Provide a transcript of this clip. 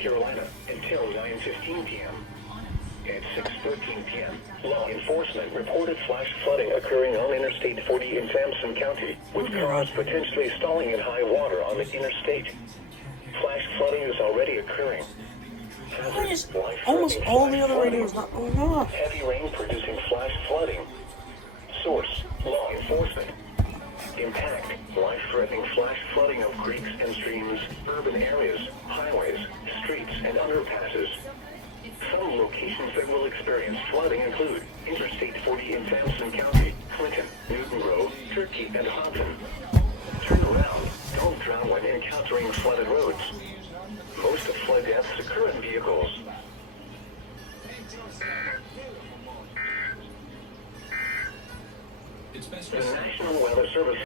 Carolina until 9:15 p.m. At 6:13 p.m., law enforcement reported flash flooding occurring on Interstate 40 in Sampson County, with cars potentially stalling in high water on the interstate. Flash flooding is already occurring. Why is almost all the other radios not going off? Heavy rain producing flash flooding. Source: law enforcement. Impact: life-threatening flash flooding of creeks and streams, urban areas, highways, streets, and underpasses. Some locations that will experience flooding include Interstate 40 in Sampson County, Clinton, Newton Grove, Turkey, and Hudson. Turn around. Don't drown when encountering flooded roads. Most of flood deaths occur in vehicles. The National Weather Service